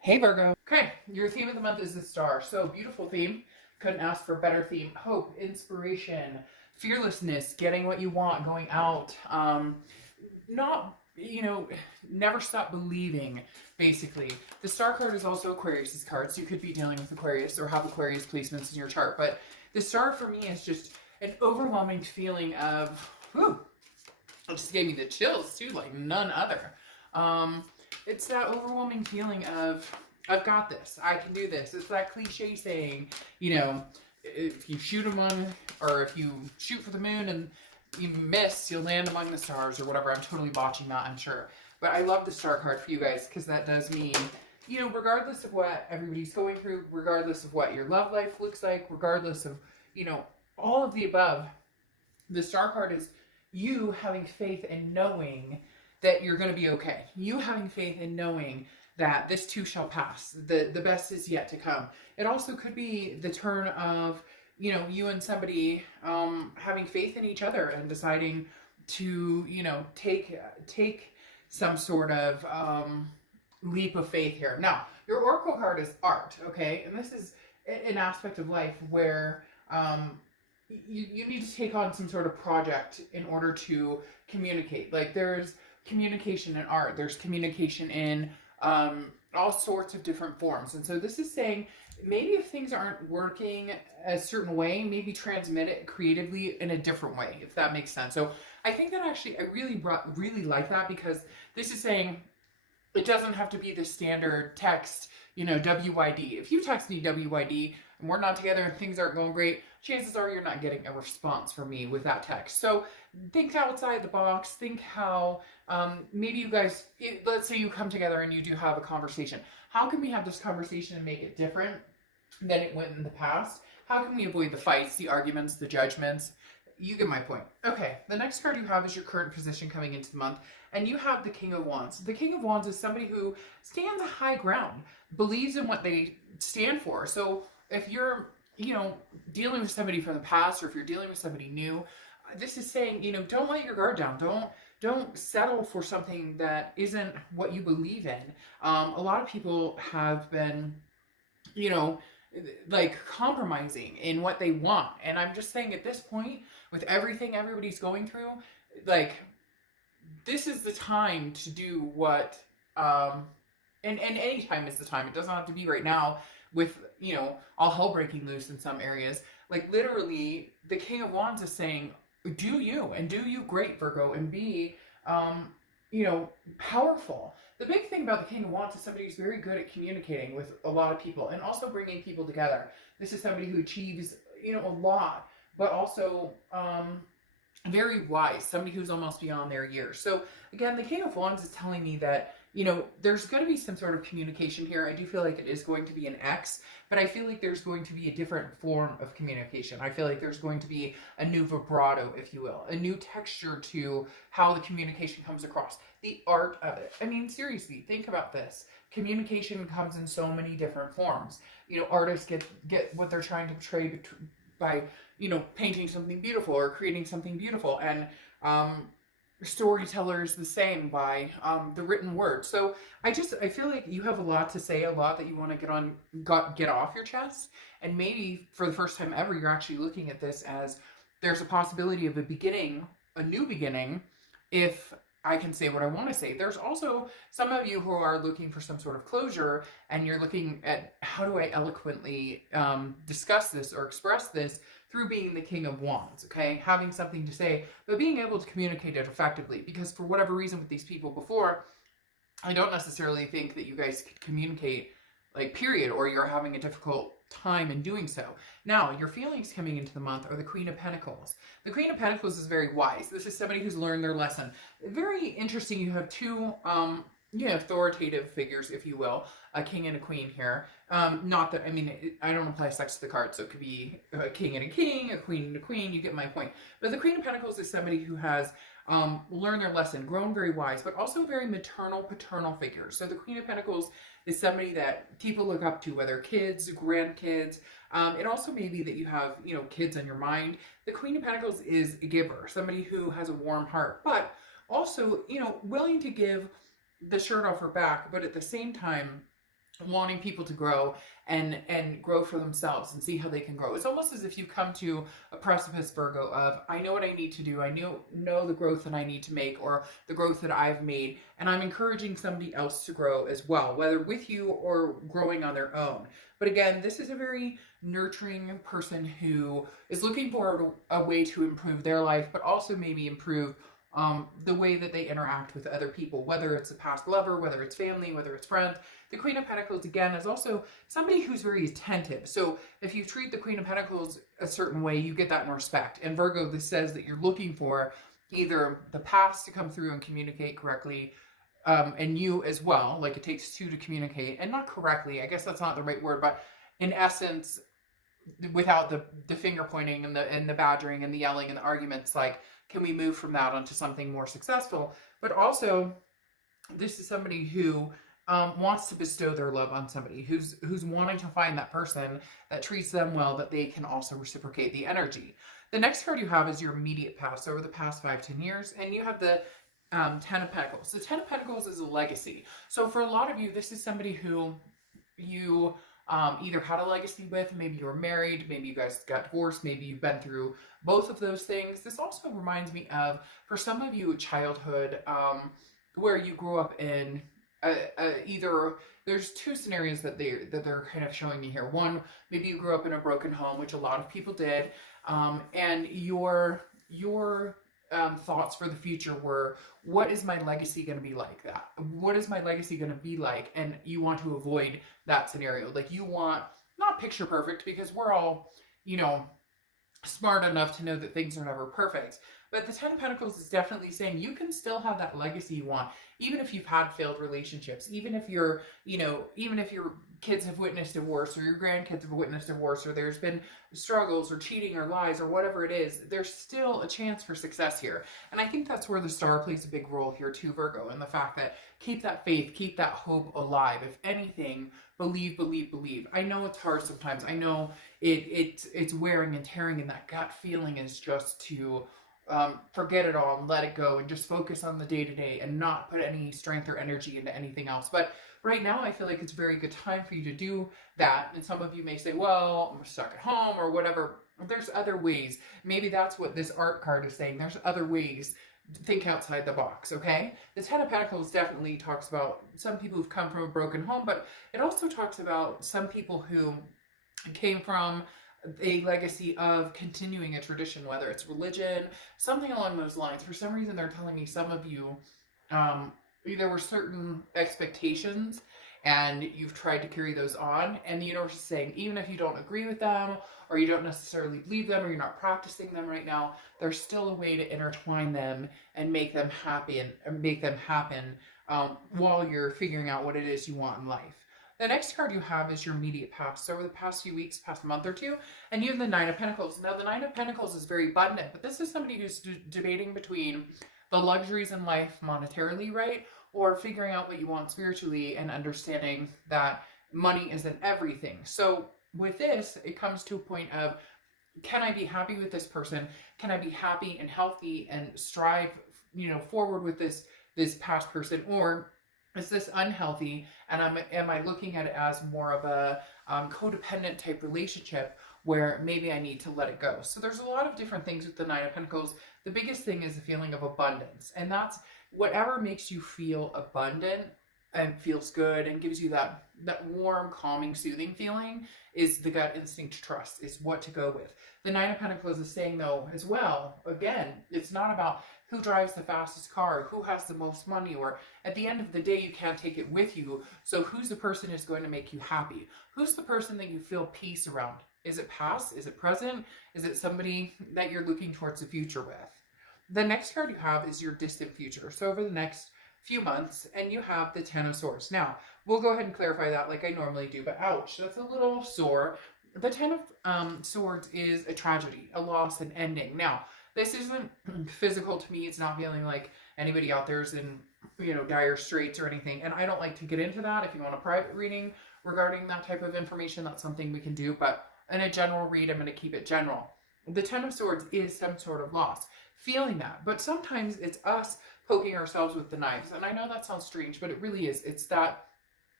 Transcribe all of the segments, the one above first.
Hey Virgo. Okay, your theme of the month is the star. So beautiful theme. Couldn't ask for a better theme. Hope, inspiration, fearlessness, getting what you want, going out. Not, never stop believing, basically. The star card is also Aquarius's card, so you could be dealing with Aquarius or have Aquarius placements in your chart. But the star for me is just an overwhelming feeling of, whew, it just gave me the chills too, like none other. It's that overwhelming feeling of, I've got this, I can do this. It's that cliche saying, if you shoot or if you shoot for the moon and you miss, you'll land among the stars or whatever. I'm totally botching that, I'm sure. But I love the star card for you guys because that does mean, regardless of what everybody's going through, regardless of what your love life looks like, regardless of, all of the above, the star card is you having faith and knowing that you're going to be okay. You having faith and knowing that this too shall pass. The best is yet to come. It also could be the turn of, you and somebody having faith in each other and deciding to, take some sort of leap of faith here. Now, your oracle card is art, okay? And this is an aspect of life where you need to take on some sort of project in order to communicate. Like there's communication in art, there's communication in all sorts of different forms. And so this is saying maybe if things aren't working a certain way, maybe transmit it creatively in a different way, if that makes sense. So I think that actually I really like that, because this is saying it doesn't have to be the standard text, WYD. If you text me WYD and we're not together and things aren't going great, chances are you're not getting a response from me with that text. So think outside the box. Think how maybe you guys, let's say you come together and you do have a conversation. How can we have this conversation and make it different than it went in the past? How can we avoid the fights, the arguments, the judgments? You get my point. Okay, the next card you have is your current position coming into the month, and you have the King of Wands. The King of Wands is somebody who stands a high ground, believes in what they stand for. So if you're, dealing with somebody from the past, or if you're dealing with somebody new, this is saying, don't let your guard down. Don't settle for something that isn't what you believe in. A lot of people have been, like compromising in what they want. And I'm just saying at this point, with everything everybody's going through, like this is the time to do what, and any time is the time. It doesn't have to be right now with, all hell breaking loose in some areas. Like literally the King of Wands is saying, do you, and do you great, Virgo, and be, powerful. The big thing about the King of Wands is somebody who's very good at communicating with a lot of people and also bringing people together. This is somebody who achieves, a lot, but also very wise, somebody who's almost beyond their years. So again, the King of Wands is telling me that, there's going to be some sort of communication here. I do feel like it is going to be an X, but I feel like there's going to be a different form of communication. I feel like there's going to be a new vibrato, if you will, a new texture to how the communication comes across, the art of it. I mean, seriously, think about this. Communication comes in so many different forms. Artists get what they're trying to portray by, painting something beautiful or creating something beautiful. And, storytellers the same by the written word. So I feel like you have a lot to say, a lot that you want to get off your chest, and maybe for the first time ever you're actually looking at this as there's a possibility of a new beginning, if I can say what I want to say. There's also some of you who are looking for some sort of closure, and you're looking at how do I eloquently discuss this or express this through being the King of Wands, okay? Having something to say, but being able to communicate it effectively. Because for whatever reason with these people before, I don't necessarily think that you guys could communicate, like, period, or you're having a difficult time in doing so. Now, your feelings coming into the month are the Queen of Pentacles. The Queen of Pentacles is very wise. This is somebody who's learned their lesson. Very interesting. You have two, authoritative figures, if you will, a king and a queen here. Not that, I don't apply sex to the card, so it could be a king and a king, a queen and a queen, you get my point. But the Queen of Pentacles is somebody who has learned their lesson, grown very wise, but also very maternal, paternal figure. So the Queen of Pentacles is somebody that people look up to, whether kids, grandkids. It also may be that you have, kids on your mind. The Queen of Pentacles is a giver, somebody who has a warm heart, but also, willing to give the shirt off her back, but at the same time, wanting people to grow and grow for themselves and see how they can grow. It's almost as if you come to a precipice, Virgo, of I know what I need to do. I know the growth that I need to make, or the growth that I've made, and I'm encouraging somebody else to grow as well, whether with you or growing on their own. But again, this is a very nurturing person who is looking for a way to improve their life, but also maybe improve the way that they interact with other people, whether it's a past lover, whether it's family, whether it's friends. The Queen of Pentacles, again, is also somebody who's very attentive. So if you treat the Queen of Pentacles a certain way, you get that in respect. And Virgo, this says that you're looking for either the past to come through and communicate correctly, and you as well. Like, it takes two to communicate, and not correctly, I guess that's not the right word, but in essence, without the finger pointing and the badgering and the yelling and the arguments, like, can we move from that onto something more successful? But also, this is somebody who wants to bestow their love on somebody, who's wanting to find that person that treats them well, that they can also reciprocate the energy. The next card you have is your immediate past, over the past 5-10 years, and you have the Ten of Pentacles. The Ten of Pentacles is a legacy. So for a lot of you, this is somebody who you either had a legacy with, maybe you were married, maybe you guys got divorced, maybe you've been through both of those things. This also reminds me of, for some of you, childhood, where you grew up in either, there's two scenarios that they're kind of showing me here. One, maybe you grew up in a broken home, which a lot of people did, and your thoughts for the future were, what is my legacy going to be like that? What is my legacy going to be like? And you want to avoid that scenario. Like, you want, not picture perfect, because we're all, you know, smart enough to know that things are never perfect. But the Ten of Pentacles is definitely saying you can still have that legacy you want, even if you've had failed relationships, even if you're, you know, even if your kids have witnessed divorce, or your grandkids have witnessed divorce, or there's been struggles or cheating or lies or whatever it is, there's still a chance for success here. And I think that's where the star plays a big role here too, Virgo, and the fact that keep that faith, keep that hope alive. If anything, believe, believe, believe. I know it's hard sometimes. I know it's wearing and tearing, and that gut feeling is just to forget it all and let it go and just focus on the day-to-day and not put any strength or energy into anything else. But right now, I feel like it's a very good time for you to do that. And some of you may say, well, I'm stuck at home or whatever. There's other ways. Maybe that's what this art card is saying. There's other ways. Think outside the box, okay? The Ten of Pentacles definitely talks about some people who've come from a broken home, but it also talks about some people who came from a legacy of continuing a tradition, whether it's religion, something along those lines. For some reason, they're telling me some of you, there were certain expectations and you've tried to carry those on, and the universe is saying, even if you don't agree with them, or you don't necessarily believe them, or you're not practicing them right now, there's still a way to intertwine them and make them happy and make them happen while you're figuring out what it is you want in life. The next card you have is your immediate past. So over the past few weeks, past month or two, and you have the Nine of Pentacles. Now, the Nine of Pentacles is very abundant, but this is somebody who's debating between the luxuries in life monetarily, right? Or figuring out what you want spiritually and understanding that money isn't everything. So with this, it comes to a point of, can I be happy with this person? Can I be happy and healthy and strive, you know, forward with this past person? Or is this unhealthy, and am I looking at it as more of a codependent type relationship where maybe I need to let it go? So there's a lot of different things with the Nine of Pentacles. The biggest thing is a feeling of abundance, and that's whatever makes you feel abundant and feels good and gives you that warm, calming, soothing feeling is the gut instinct to trust, is what to go with. The Nine of Pentacles is saying, though, as well, again, it's not about who drives the fastest car, who has the most money, or at the end of the day, you can't take it with you. So who's the person who's going to make you happy? Who's the person that you feel peace around? Is it past? Is it present? Is it somebody that you're looking towards the future with? The next card you have is your distant future. So over the next few months, and you have the Ten of Swords. Now, we'll go ahead and clarify that like I normally do, but ouch, that's a little sore. The Ten of Swords is a tragedy, a loss, an ending. Now, this isn't physical to me. It's not feeling like anybody out there is in, you know, dire straits or anything. And I don't like to get into that. If you want a private reading regarding that type of information, that's something we can do. But in a general read, I'm going to keep it general. The Ten of Swords is some sort of loss. Feeling that. But sometimes it's us poking ourselves with the knives. And I know that sounds strange, but it really is. It's that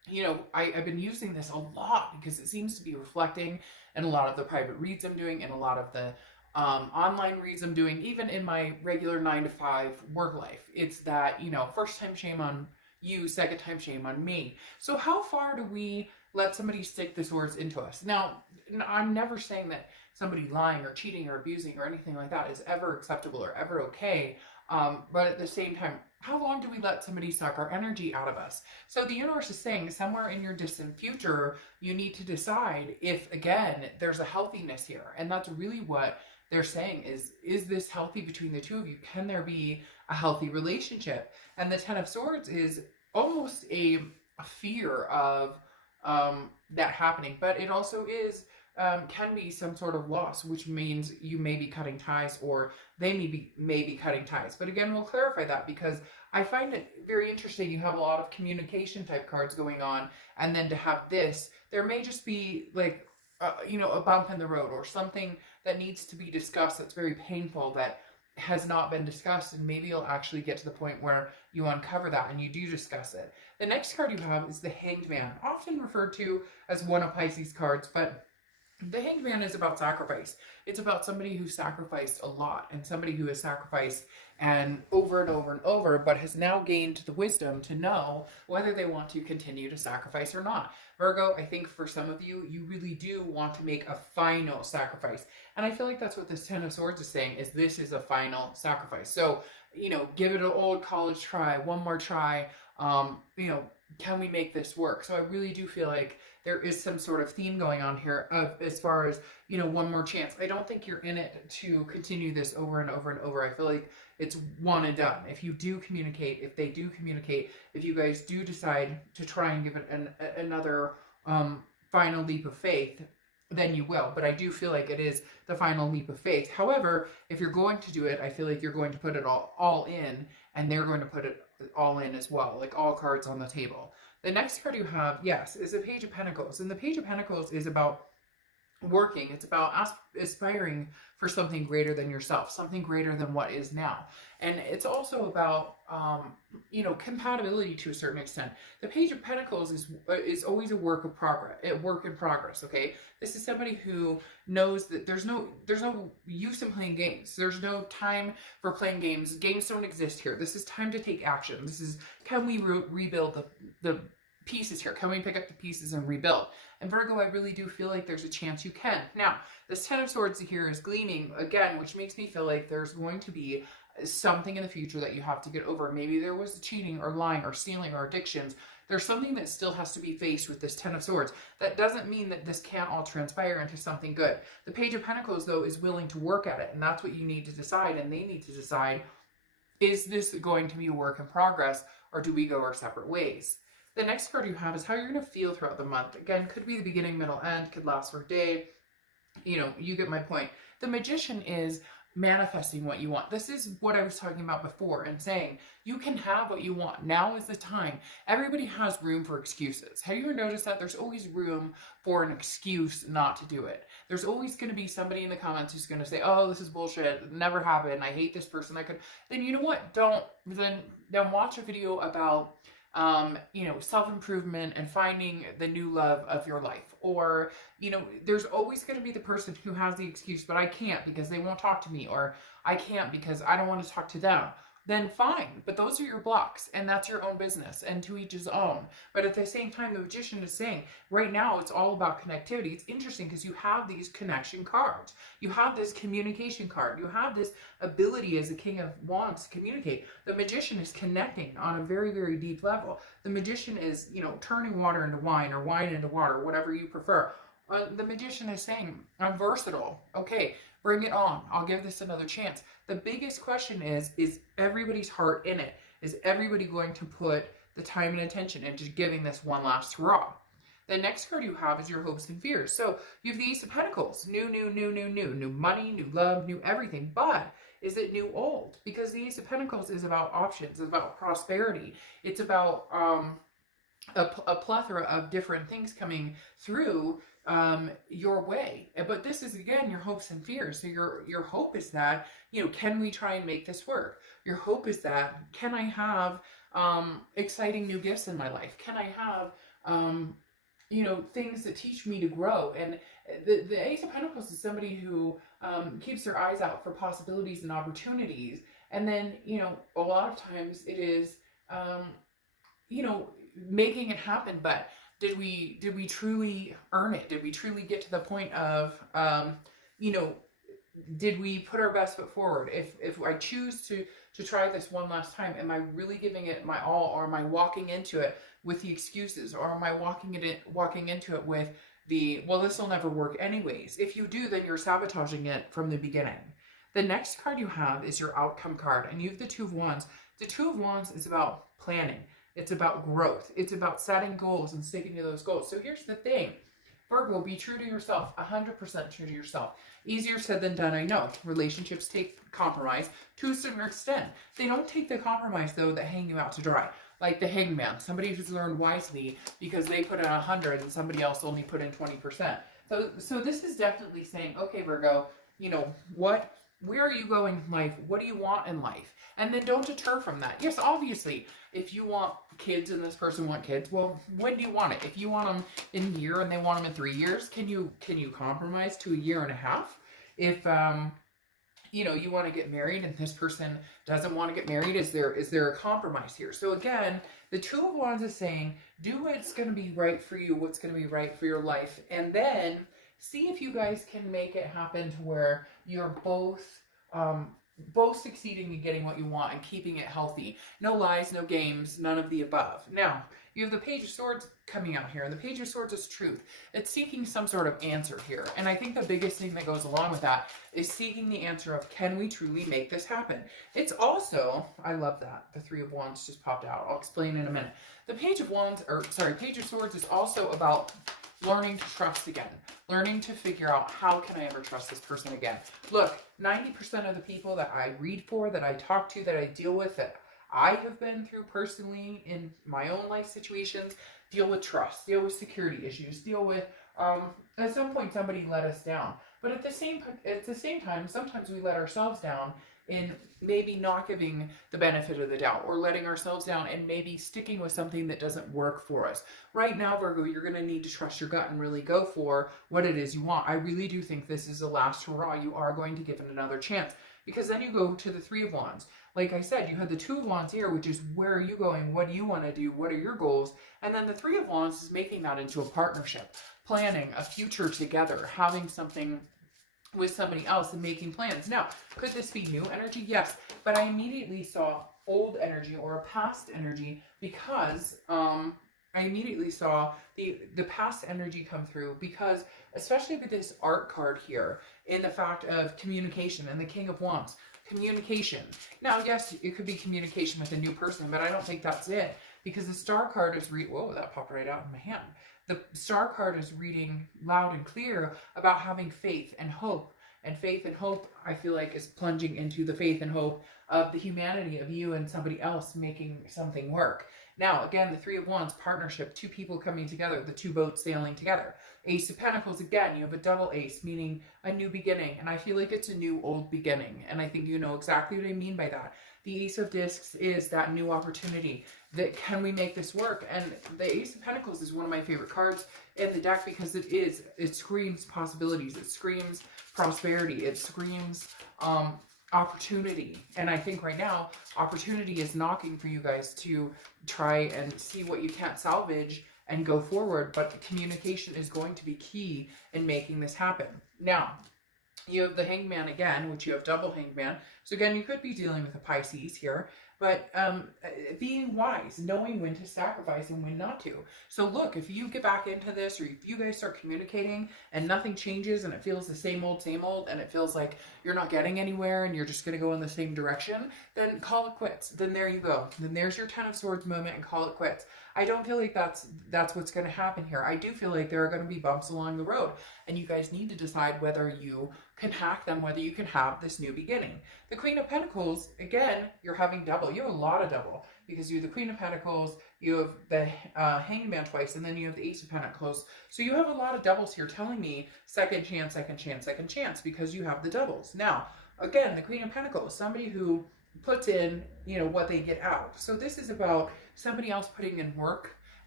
you know, I've been using this a lot because it seems to be reflecting in a lot of the private reads I'm doing, and a lot of the online reads I'm doing, even in my regular 9 to 5 work life. It's that, you know, first time shame on you, second time shame on me. So how far do we let somebody stick the swords into us? Now, I'm never saying that somebody lying or cheating or abusing or anything like that is ever acceptable or ever okay. But at the same time, how long do we let somebody suck our energy out of us? So the universe is saying somewhere in your distant future, you need to decide if, again, there's a healthiness here. And that's really what they're saying is this healthy between the two of you? Can there be a healthy relationship? And the Ten of Swords is almost a fear of that happening, but it also is can be some sort of loss, which means you may be cutting ties, or they may be cutting ties. But again, we'll clarify that, because I find it very interesting. You have a lot of communication type cards going on, and then to have this, there may just be like, you know, a bump in the road or something that needs to be discussed that's very painful that has not been discussed, and maybe you'll actually get to the point where you uncover that and you do discuss it. The next card you have is the Hanged Man, often referred to as one of Pisces cards, but the Hanged Man is about sacrifice. It's about somebody who sacrificed a lot, and somebody who has sacrificed and over, but has now gained the wisdom to know whether they want to continue to sacrifice or not. Virgo, I think for some of you, you really do want to make a final sacrifice. And I feel like that's what this Ten of Swords is saying, is this is a final sacrifice. So, you know, give it an old college try, one more try. You know, can we make this work? So I really do feel like there is some sort of theme going on here of, as far as, you know, one more chance. I don't think you're in it to continue this over and over and over. I feel like it's one and done. If you do communicate, if they do communicate, if you guys do decide to try and give it another final leap of faith, then you will. But I do feel like it is the final leap of faith. However, if you're going to do it, I feel like you're going to put it all in, and they're going to put it all in as well, like all cards on the table. The next card you have, yes, is the Page of Pentacles. And the Page of Pentacles is about working. It's about aspiring for something greater than yourself, something greater than what is now. And it's also about, you know, compatibility to a certain extent. The Page of Pentacles is always a work in progress, okay? This is somebody who knows that there's no use in playing games. There's no time for playing games. Games don't exist here. This is time to take action. This is, can we rebuild the pieces here? Can we pick up the pieces and rebuild? And Virgo, I really do feel like there's a chance you can. Now, this Ten of Swords here is gleaming again, which makes me feel like there's going to be something in the future that you have to get over. Maybe there was cheating or lying or stealing or addictions. There's something that still has to be faced with this Ten of Swords. That doesn't mean that this can't all transpire into something good. The Page of Pentacles, though, is willing to work at it, and that's what you need to decide, and they need to decide, is this going to be a work in progress, or do we go our separate ways? The next card you have is how you're going to feel throughout the month. Again, could be the beginning, middle, end, could last for a day. You know, you get my point. The Magician is manifesting what you want. This is what I was talking about before and saying you can have what you want. Now is the time. Everybody has room for excuses. Have you ever noticed that there's always room for an excuse not to do it? There's always going to be somebody in the comments who's going to say, oh, this is bullshit. It never happened. I hate this person. Then you know what? Then watch a video about you know, self-improvement and finding the new love of your life. Or, you know, there's always going to be the person who has the excuse, but I can't because they won't talk to me, or I can't because I don't want to talk to them. Then fine, but those are your blocks, and that's your own business, and to each his own. But at the same time, the Magician is saying right now it's all about connectivity. It's interesting because you have these connection cards, you have this communication card, you have this ability as the King of Wands to communicate. The Magician is connecting on a very, very deep level. The Magician is, you know, turning water into wine, or wine into water, whatever you prefer. The Magician is saying, I'm versatile. Okay, bring it on. I'll give this another chance. The biggest question is everybody's heart in it? Is everybody going to put the time and attention into giving this one last hurrah? The next card you have is your hopes and fears. So you have the Ace of Pentacles. New money, new love, new everything. But is it new old? Because the Ace of Pentacles is about options. It's about prosperity. It's about a plethora of different things coming through your way. But this is, again, your hopes and fears. So your hope is that, you know, can we try and make this work? Your hope is that, can I have exciting new gifts in my life? Can I have you know, things that teach me to grow. And the Ace of Pentacles is somebody who keeps their eyes out for possibilities and opportunities. And then, you know, a lot of times it is, you know, making it happen. But did we truly earn it? Did we truly get to the point of, you know, did we put our best foot forward? If I choose to try this one last time, am I really giving it my all, or am I walking into it with the excuses, or am I walking into it with the, well, this will never work anyways? If you do, then you're sabotaging it from the beginning. The next card you have is your outcome card, and you have the Two of Wands. The Two of Wands is about planning. It's about growth. It's about setting goals and sticking to those goals. So here's the thing. Virgo, be true to yourself, 100% true to yourself. Easier said than done, I know. Relationships take compromise to a certain extent. They don't take the compromise, though, that hang you out to dry. Like the hangman, somebody who's learned wisely because they put in 100 and somebody else only put in 20%. So this is definitely saying, okay, Virgo, you know, where are you going in life? What do you want in life? And then don't deter from that. Yes, obviously, if you want kids and this person want kids, well, when do you want it? If you want them in a year and they want them in 3 years, can you compromise to a year and a half? If you know, you want to get married and this person doesn't want to get married, is there a compromise here? So again, the Two of Wands is saying, do what's going to be right for you, what's going to be right for your life, and then see if you guys can make it happen to where you're both succeeding in getting what you want and keeping it healthy. No lies, no games, none of the above. Now, you have the Page of Swords coming out here, and the Page of Swords is truth. It's seeking some sort of answer here. And I think the biggest thing that goes along with that is seeking the answer of, can we truly make this happen? It's also, I love that, the Three of Wands just popped out. I'll explain in a minute. The Page of Swords is also about learning to trust again. Learning to figure out, how can I ever trust this person again? Look, 90% of the people that I read for, that I talk to, that I deal with, that I have been through personally in my own life situations, deal with trust, deal with security issues, deal with, at some point somebody let us down. But at the same time, sometimes we let ourselves down in maybe not giving the benefit of the doubt, or letting ourselves down and maybe sticking with something that doesn't work for us. Right now, Virgo, you're going to need to trust your gut and really go for what it is you want. I really do think this is the last hurrah. You are going to give it another chance, because then you go to the Three of Wands. Like I said, you had the Two of Wands here, which is, where are you going? What do you want to do? What are your goals? And then the Three of Wands is making that into a partnership, planning a future together, having something with somebody else and making plans. Now, could this be new energy? Yes, but I immediately saw old energy or a past energy, because I immediately saw the past energy come through, because especially with this art card here, in the fact of communication and the King of Wands. Communication. Now, yes, it could be communication with a new person, but I don't think that's it, because the Star card is whoa, that popped right out of my hand. The Star card is reading loud and clear about having faith and hope. And faith and hope, I feel like, is plunging into the faith and hope of the humanity of you and somebody else making something work. Now, again, the Three of Wands, partnership, two people coming together, the two boats sailing together. Ace of Pentacles, again, you have a double ace, meaning a new beginning. And I feel like it's a new old beginning. And I think you know exactly what I mean by that. The Ace of Discs is that new opportunity. That, can we make this work? And the Ace of Pentacles is one of my favorite cards in the deck, because it screams possibilities. It screams prosperity. It screams opportunity. And I think right now, opportunity is knocking for you guys to try and see what you can't salvage and go forward. But communication is going to be key in making this happen. Now, you have the Hangman again, which you have double Hangman. So again, you could be dealing with a Pisces here, but being wise, knowing when to sacrifice and when not to. So look, if you get back into this, or if you guys start communicating and nothing changes and it feels the same old, and it feels like you're not getting anywhere and you're just going to go in the same direction, then call it quits. Then there you go. Then there's your Ten of Swords moment, and call it quits. I don't feel like that's what's going to happen here. I do feel like there are going to be bumps along the road, and you guys need to decide whether you can hack them, whether you can have this new beginning. The Queen of Pentacles, again, you're having double. You have a lot of double, because you have the Queen of Pentacles, you have the Hangman twice, and then you have the Ace of Pentacles. So you have a lot of doubles here, telling me second chance, second chance, second chance, because you have the doubles. Now, again, the Queen of Pentacles, somebody who puts in, you know, what they get out. So this is about somebody else putting in work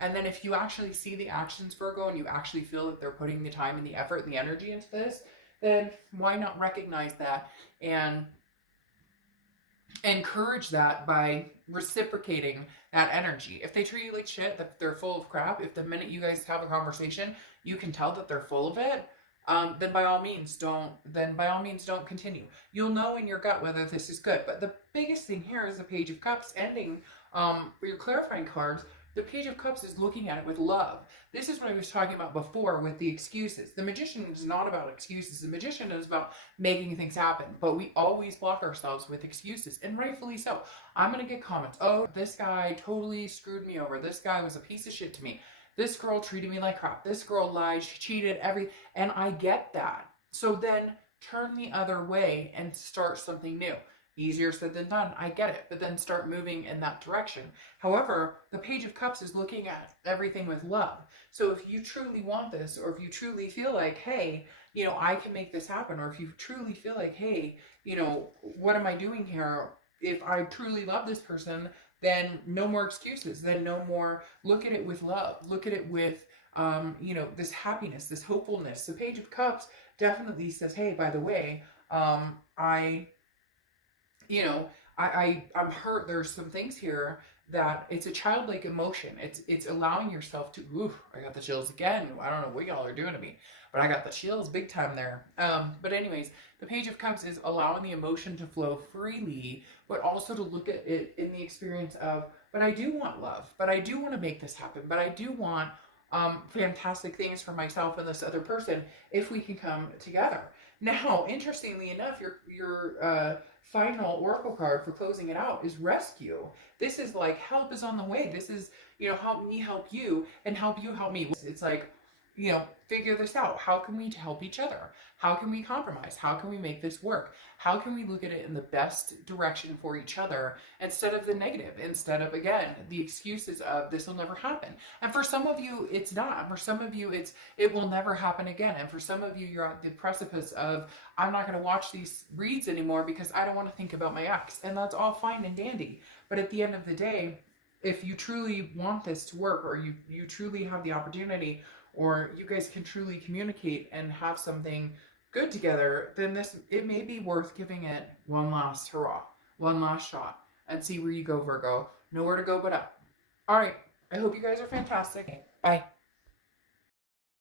And then if you actually see the actions, Virgo, and you actually feel that they're putting the time and the effort and the energy into this, then why not recognize that and encourage that by reciprocating that energy. If they treat you like shit, that they're full of crap, if the minute you guys have a conversation, you can tell that they're full of it, then by all means don't continue. You'll know in your gut whether this is good. But the biggest thing here is the Page of Cups ending for your clarifying cards. The Page of Cups is looking at it with love. This is what I was talking about before with the excuses. The Magician is not about excuses. The Magician is about making things happen. But we always block ourselves with excuses, and rightfully so. I'm going to get comments. Oh, this guy totally screwed me over. This guy was a piece of shit to me. This girl treated me like crap. This girl lied. She cheated. And I get that. So then turn the other way and start something new. Easier said than done, I get it, but then start moving in that direction. However, the Page of Cups is looking at everything with love. So if you truly want this, or if you truly feel like, hey, you know, I can make this happen, or if you truly feel like, hey, you know, what am I doing here? If I truly love this person, then no more excuses, then no more, look at it with love, look at it with, you know, this happiness, this hopefulness. The Page of Cups definitely says, hey, by the way, I'm hurt. There's some things here that it's a childlike emotion. It's allowing yourself to, ooh, I got the chills again. I don't know what y'all are doing to me, but I got the chills big time there. But anyways, the Page of Cups is allowing the emotion to flow freely, but also to look at it in the experience of, but I do want love, but I do want to make this happen, but I do want fantastic things for myself and this other person if we can come together. Now, interestingly enough, your final oracle card for closing it out is Rescue. This is like, help is on the way. This is, you know, help me help you, and help you help me. It's like, you know, figure this out. How can we help each other? How can we compromise? How can we make this work? How can we look at it in the best direction for each other instead of the negative, instead of, again, the excuses of this will never happen. And for some of you, it's not. For some of you, it will never happen again. And for some of you, you're at the precipice of, I'm not going to watch these reads anymore because I don't want to think about my ex. And that's all fine and dandy. But at the end of the day, if you truly want this to work, or you truly have the opportunity, or you guys can truly communicate and have something good together, then it may be worth giving it one last hurrah, one last shot, and see where you go, Virgo. Nowhere to go but up. All right. I hope you guys are fantastic. Bye.